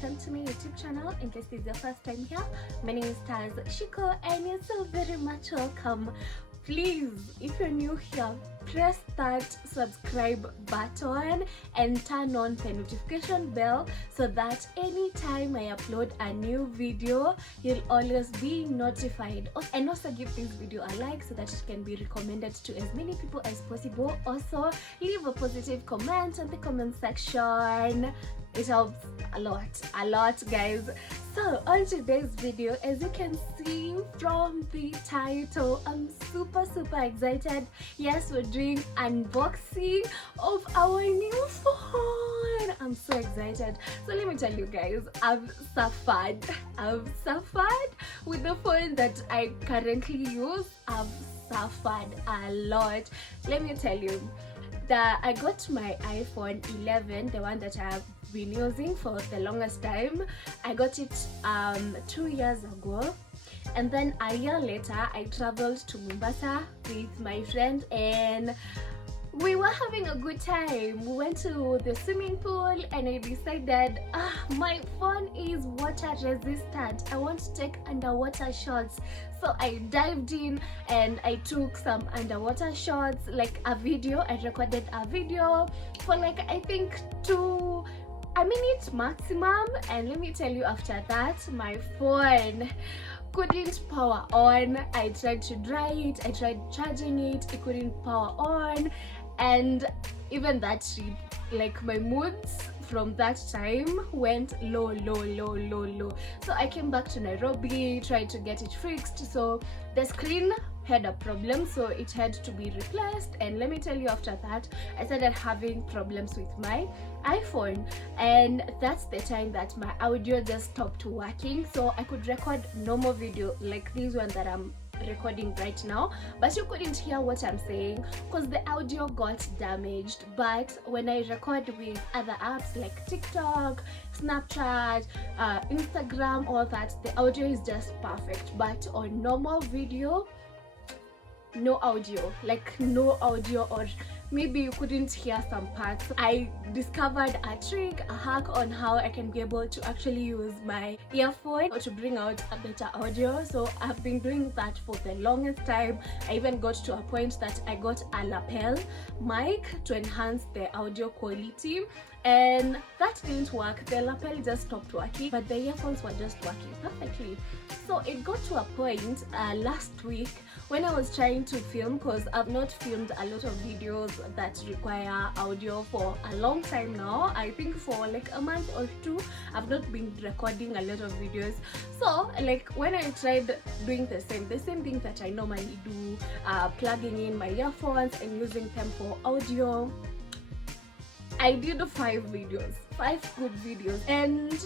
welcome to my YouTube channel. In case this is your first time here, my name is Taz Shiko and you're so very much welcome. Please, if you're new here, press that subscribe button and turn on the notification bell so that anytime I upload a new video, you'll always be notified. And also give this video a like so that it can be recommended to as many people as possible. Also, leave a positive comment in the comment section. It helps a lot guys. So on today's video, as you can see from the title, I'm super excited. Yes, we're doing unboxing of our new phone. I'm so excited. So let me tell you guys, I've suffered with the phone that I currently use. I've suffered a lot. Let me tell you that I got my iPhone 11, the one that I've been using for the longest time. I got it 2 years ago, and then a year later I traveled to Mombasa with my friend and we were having a good time. We went to the swimming pool and I decided my phone is water resistant. I want to take underwater shots. So I dived in and I took some underwater shots, like a video. I recorded a video for like I think a minute maximum, and let me tell you, after that my phone couldn't power on. I tried to dry it, I tried charging it, it couldn't power on, and even that trip, like my moods from that time went low. So I came back to Nairobi, tried to get it fixed. So the screen had a problem, so it had to be replaced, and let me tell you, after that I started having problems with my iPhone, and that's the time that my audio just stopped working. So I could record normal video like this one that I'm recording right now, but you couldn't hear what I'm saying because the audio got damaged. But when I record with other apps like TikTok, Snapchat, Instagram, all that, the audio is just perfect. But on normal video, no audio, or maybe you couldn't hear some parts. I discovered a trick, a hack on how I can be able to actually use my earphone to bring out a better audio. So I've been doing that for the longest time. I even got to a point that I got a lapel mic to enhance the audio quality, and that didn't work. The lapel just stopped working, but the earphones were just working perfectly. So it got to a point last week when I was trying to film, because I've not filmed a lot of videos that require audio for a long time now. I think for like a month or two I've not been recording a lot of videos. So like when I tried doing the same thing that I normally do, plugging in my earphones and using them for audio, I did 5 good videos, and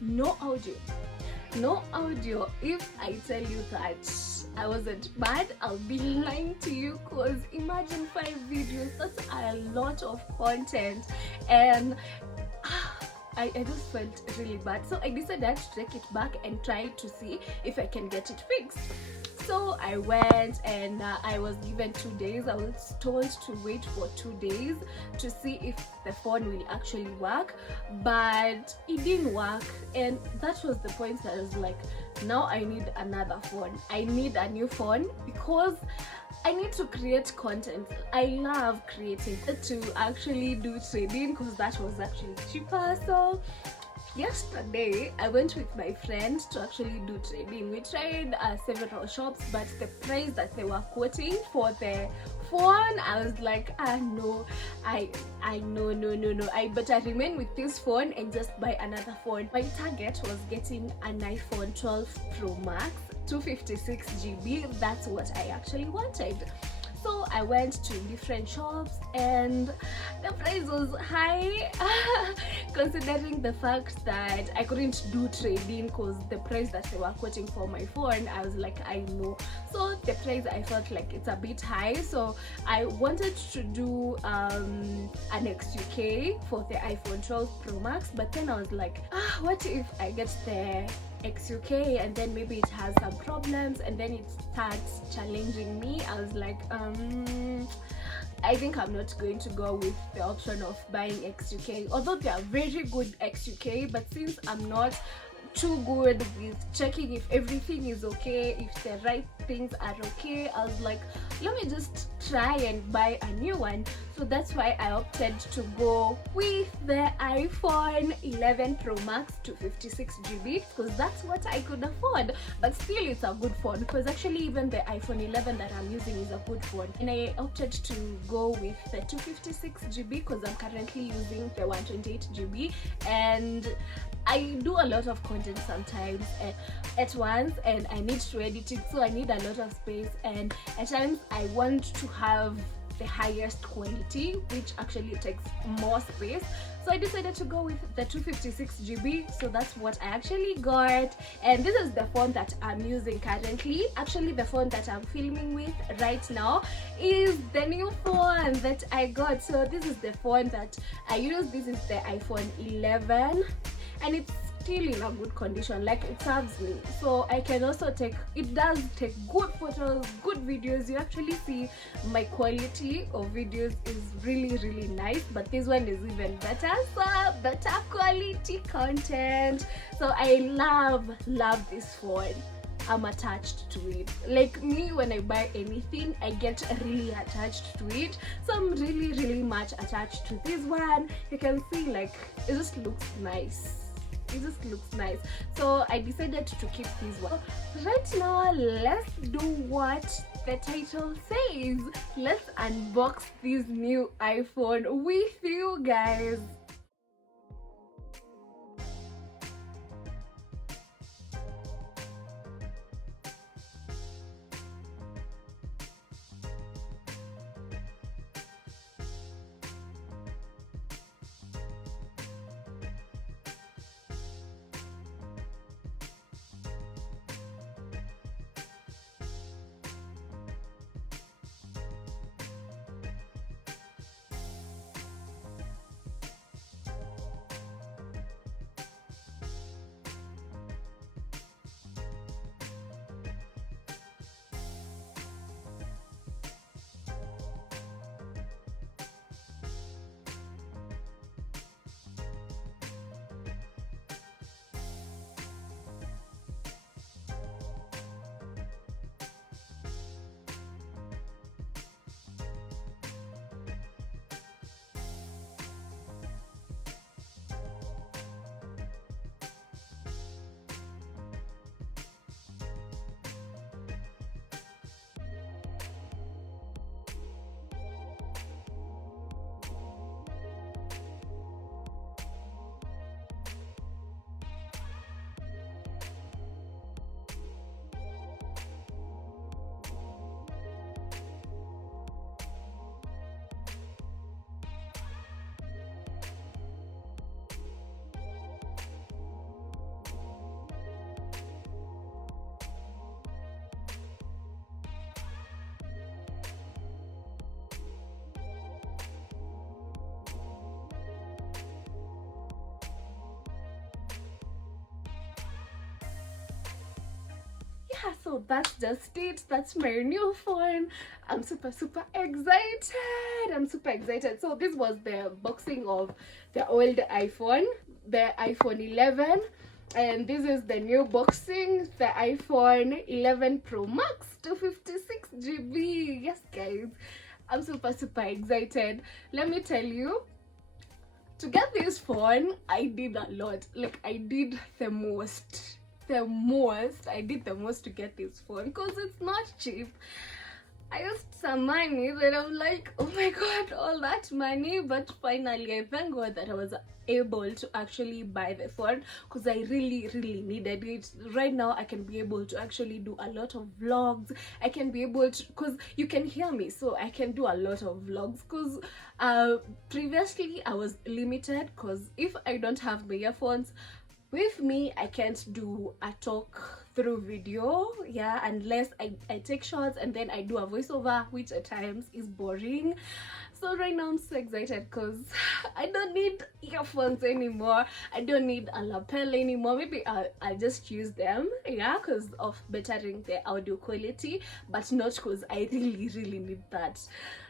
no audio. If I tell you that I wasn't bad, I'll be lying to you, because imagine 5 videos, that's a lot of content, and I just felt really bad. So I decided to take it back and try to see if I can get it fixed. So I went and I was given 2 days. I was told to wait for 2 days to see if the phone will actually work, but it didn't work, and that was the point that I was like, now I need another phone. I need a new phone because I need to create content. I love creating, to actually do trading because that was actually cheaper. So yesterday I went with my friend to actually do trading. We tried several shops, but the price that they were quoting for the phone, I was like, no, I better remain with this phone and just buy another phone. My target was getting an iPhone 12 Pro Max, 256 GB. That's what I actually wanted. So I went to different shops and the price was high considering the fact that I couldn't do trading because the price that they were quoting for my phone, I was like, I know. So the price, I felt like it's a bit high, so I wanted to do an XUK for the iPhone 12 Pro Max, but then I was like, what if I get the XUK and then maybe it has some problems and then it starts challenging me? I was like, I think I'm not going to go with the option of buying X2K, although they are very good X2K, but since I'm not too good with checking if everything is okay, if the right things are okay, I was like, let me just try and buy a new one. So that's why I opted to go with the iPhone 11 Pro Max 256GB, because that's what I could afford. But still, it's a good phone, because actually even the iPhone 11 that I'm using is a good phone. And I opted to go with the 256GB because I'm currently using the 128GB, and I do a lot of content sometimes at once, and I need to edit it, so I need a lot of space, and at times I want to have the highest quality, which actually takes more space. So I decided to go with the 256GB, so that's what I actually got. And this is the phone that I'm using currently. Actually, the phone that I'm filming with right now is the new phone that I got. So this is the phone that I use. This is the iPhone 11, and it's still in a good condition, like it serves me. So I can also it does take good photos, good videos. You actually see my quality of videos is really nice, but this one is even better, so better quality content. So I love this phone. I'm attached to it. Like me, when I buy anything, I get really attached to it. So I'm really much attached to this one. You can see, like, it just looks nice. It just looks nice, so I decided to keep this one. Right now, let's do what the title says. Let's unbox this new iPhone with you guys. Yeah, so that's just it. That's my new phone. I'm super excited. I'm super excited. So this was the boxing of the old iPhone, the iPhone 11, and this is the new boxing, the iPhone 11 Pro Max 256GB. Yes guys, I'm super excited. Let me tell you, to get this phone, I did a lot. Like, I did the most. I did the most to get this phone, because it's not cheap. I used some money that I'm like, oh my god, all that money. But finally, I thank God that I was able to actually buy the phone, because I really needed it. Right now, I can be able to actually do a lot of vlogs. I can be able to, because you can hear me, so I can do a lot of vlogs. Because previously I was limited, because if I don't have my earphones with me, I can't do a talk through video, yeah, unless I take shots and then I do a voiceover, which at times is boring. So right now I'm so excited, because I don't need earphones anymore. I don't need a lapel anymore. Maybe I'll just use them, yeah, because of bettering the audio quality, but not because I really need that.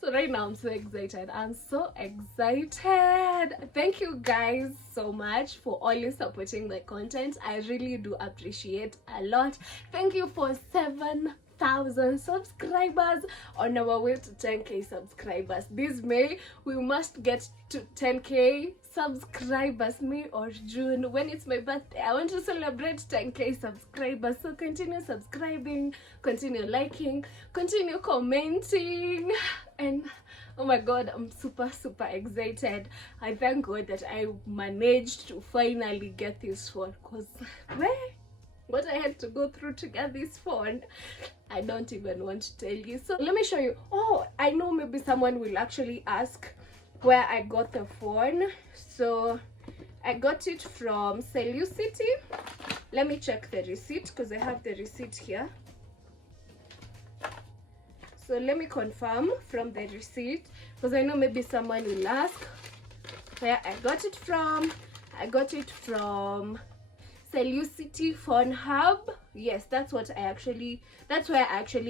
So right now I'm so excited. I'm so excited. Thank you guys so much for always supporting my content. I really do appreciate a lot. Thank you for 7,000 subscribers, on our way to 10k subscribers. This May we must get to 10k subscribers, May or June, when it's my birthday. I want to celebrate 10k subscribers. So continue subscribing, continue liking, continue commenting, and oh my god, I'm super excited. I thank God that I managed to finally get this phone, because what I had to go through to get this phone, I don't even want to tell you. So let me show you. Oh, I know maybe someone will actually ask where I got the phone. So I got it from Cellucity. Let me check the receipt, because I have the receipt here. So let me confirm from the receipt, because I know maybe someone will ask where I got it from. I got it from Cellucity Phone Hub. Yes, that's where I actually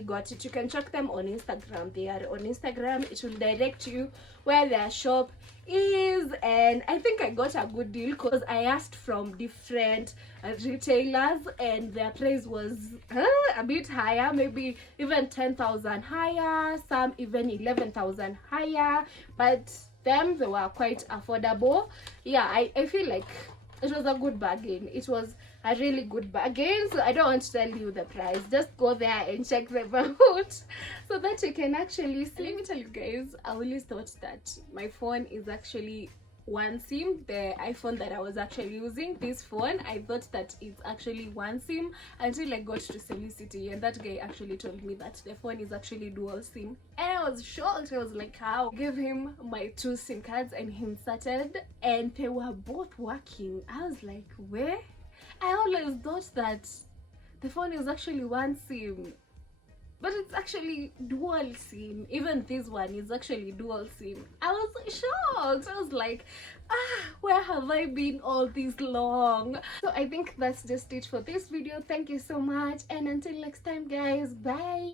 got it. You can check them on Instagram. They are on Instagram. It will direct you where their shop is, and I think I got a good deal, because I asked from different retailers and their price was a bit higher, maybe even 10,000 higher, some even 11,000 higher, but them, they were quite affordable. Yeah, I feel like it was a good bargain. It was a really good bargain. So I don't want to tell you the price. Just go there and check them out so that you can actually see. Let me tell you guys, I always thought that my phone is actually one SIM. The iPhone that I was actually using, this phone, I thought that it's actually one SIM until I got to Cellucity, and that guy actually told me that the phone is actually dual SIM, and I was shocked. I was like, how? I gave him my 2 SIM cards and he inserted, and they were both working. I was like, where? I always thought that the phone is actually one SIM, but it's actually dual SIM. Even this one is actually dual SIM. I was shocked. I was like, where have I been all this long? So I think that's just it for this video. Thank you so much, and until next time guys, bye.